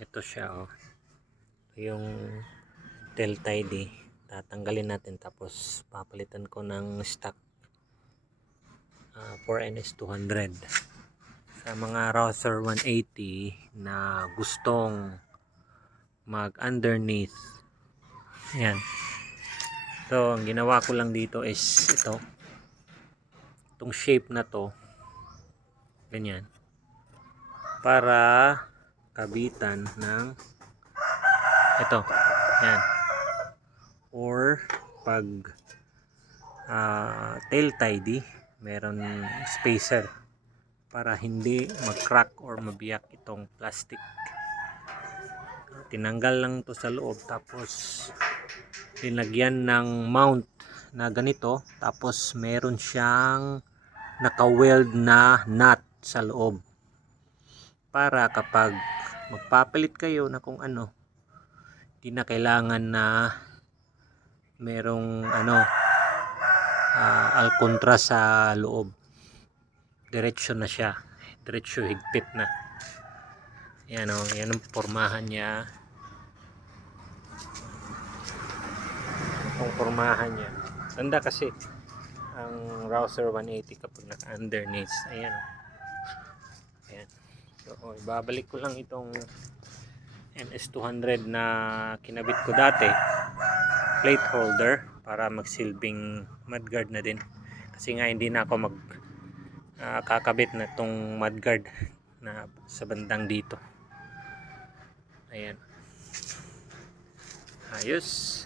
Ito siya, oh. Yung tail tidy. Tatanggalin natin tapos papalitan ko ng stock 4NS200. Sa mga Rouser 180 na gustong mag underneath. Ayan. So, ang ginawa ko lang dito is ito. Itong shape na to. Ganyan. Para kabitan ng ito. Ayan. Or pag tail tidy, meron spacer para hindi mag-crack or mabiyak itong plastic. Tinanggal lang to sa loob tapos linagyan ng mount na ganito, tapos meron siyang naka-weld na nut sa loob para kapag magpapalit kayo na kung ano, hindi na kailangan na merong alkontra sa loob. Diretso na siya, diretso higpit na. Yan, oh, yan ang pormahan niya. Ang pormahan niya ganda kasi ang Rouser 180 kapag naka underneath. Ayan, ayan. So, ibabalik ko lang itong NS200 na kinabit ko dati, plate holder, para magsilbing mudguard na din kasi nga hindi na ako kakabit na itong mudguard na sa bandang dito. Ayan, ayos.